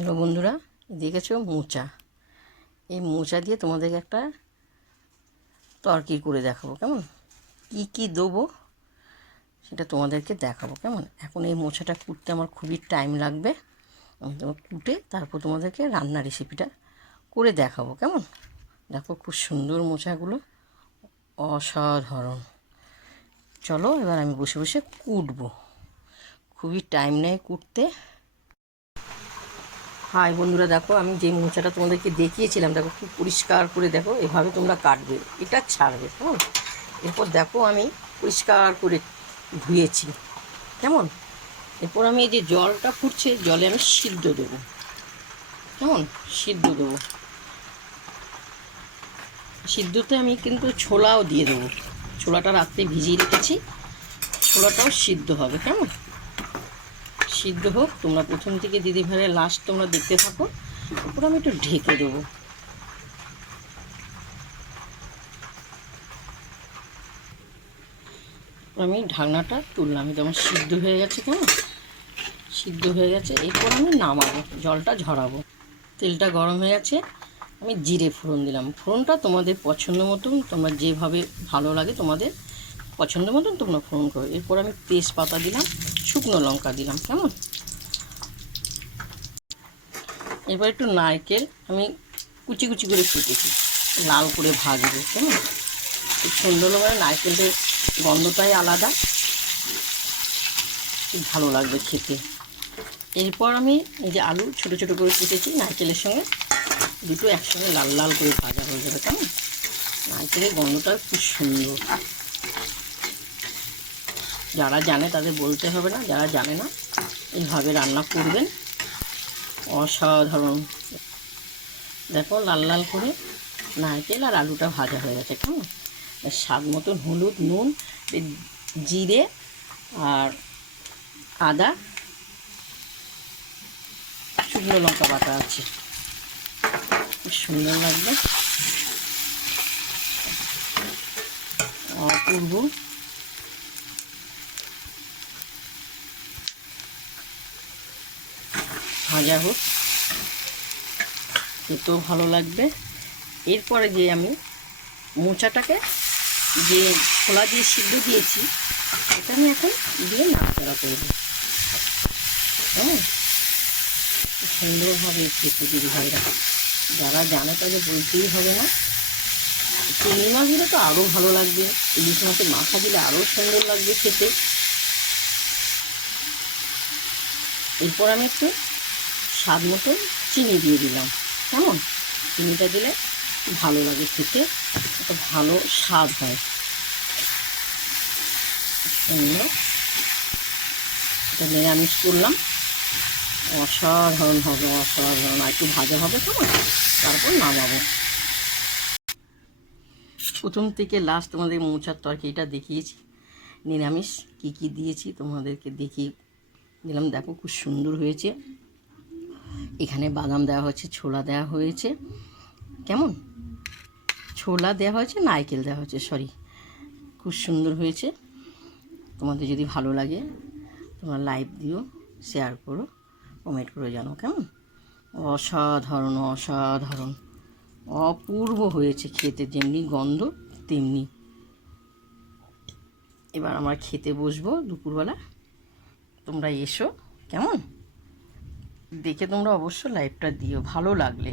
Hello বন্ধুরা, দেখেছো মোচা। এই মোচা দিয়ে তোমাদেরকে একটা তরকারি করে দেখাবো, কেমন? কি কি দেবো সেটা তোমাদেরকে দেখাবো, কেমন? এখন এই মোচাটা কুটতে আমার খুবই টাইম লাগবে। কুটে তারপর তোমাদেরকে রান্নার রেসিপিটা করে দেখাবো, কেমন? দেখো খুব সুন্দর মোচাগুলো, অসাধারণ। চলো এবার আমি বসে বসে কুটবো, খুবই টাইম নেয় কুটতে। হাই বন্ধুরা, দেখো আমি যে মোচাটা তোমাদেরকে দেখিয়েছিলাম, দেখো খুব পরিষ্কার করে দেখো, এভাবে তোমরা কাটবে, এটা ছাড়বে, কেমন? এরপর দেখো আমি পরিষ্কার করে ধুয়েছি, কেমন? এরপর আমি এই যে জলটা ফুটছে, জলে আমি সিদ্ধ দেবো, কেমন? সিদ্ধ দেবো, সিদ্ধতে আমি কিন্তু ছোলাও দিয়ে দেবো। ছোলাটা রাত্রে ভিজিয়ে রেখেছি, ছোলাটাও সিদ্ধ হবে, কেমন? সিদ্ধ হোক, তোমরা প্রথম থেকে দিদিভাইয়ের লাস্ট তোমরা দেখতে থাকো। ওপর আমি একটু ঢেকে দেবো। আমি ঢাকনাটা তুললাম, যেমন সিদ্ধ হয়ে গেছে, কেমন? সিদ্ধ হয়ে গেছে। এরপর আমি নামাবো, জলটা ঝরাবো। তেলটা গরম হয়ে গেছে, আমি জিরে ফোড়ন দিলাম। ফোড়নটা তোমাদের পছন্দ মতন, তোমরা যেভাবে ভালো লাগে তোমাদের পছন্দ মতন তোমরা ফোড়ন করো। এরপর আমি তেজপাতা দিলাম, শুকনো লঙ্কা দিলাম, কেমন? এরপর একটু নারকেল আমি কুচি কুচি করে কেটেছি, লাল করে ভাজবো, কেমন? খুব সুন্দর লাগে, নারকেলের গন্ধটাই আলাদা, খুব ভালো লাগবে খেতে। এরপর আমি এই যে আলু ছোটো ছোটো করে কেটেছি, নারকেলের সঙ্গে দুটো একসঙ্গে লাল লাল করে ভাজা হয়ে যাবে, কেমন? নারকেলের গন্ধটা খুব সুন্দর। যারা জানে তাদের বলতে হবে না, যারা জানে না এইভাবে রান্না করবেন, অসাধারণ। দেখো লাল লাল করে নারকেল আর আলুটা ভাজা হয়ে গেছে, কেমন? স্বাদ মতন হলুদ, নুন, জিরে আর আদা, শুকনো লঙ্কা বাটা আছে, খুব সুন্দর লাগবে, অপূর্ব। ভাজা হোক, খেতেও ভালো লাগবে। এরপরে যে আমি মোচাটাকে যে ছোলা দিয়ে সিদ্ধ দিয়েছি, এটা আমি এখন দিয়ে নাড়াচাড়া করব, হ্যাঁ? সুন্দরভাবে খেতে দিদিভাইরা, যারা জানে তাদের বলতেই হবে না। চিংড়ি মাছ দিলে তো আরও ভালো লাগবে, ইলিশ মাছের মাথা দিলে আরও সুন্দর লাগবে খেতে। এরপর আমি একটু স্বাদ মতো চিনি দিয়ে দিলাম, কেমন? চিনিটা দিলে ভালো লাগে খেতে, একটা ভালো স্বাদ হয়, সুন্দর। এটা নিরামিষ করলাম, অসাধারণ হবে, অসাধারণ। আর একটু ভাজা হবে, কেমন? তারপর নামাবো। প্রথম থেকে লাস্ট তোমাদের মোচার তরকারিটা দেখিয়েছি, নিরামিষ কী কী দিয়েছি তোমাদেরকে দেখিয়ে দিলাম। দেখো খুব সুন্দর হয়েছে। এখানে বাদাম দেওয়া হয়েছে, ছোলা দেওয়া হয়েছে, কেমন? ছোলা দেওয়া হয়েছে, নারকেল দেওয়া হয়েছে, সরি। খুব সুন্দর হয়েছে। তোমাদের যদি ভালো লাগে তোমরা লাইক দিও, শেয়ার করো, কমেন্ট করে জানো, কেমন? অসাধারণ, অসাধারণ, অপূর্ব হয়েছে খেতে, যেমনি গন্ধ তেমনি। এবার আমরা খেতে বসবো দুপুরবেলা, তোমরা এসো, কেমন? দেখে তোমরা অবশ্য লাইভটা দিও ভালো লাগলে।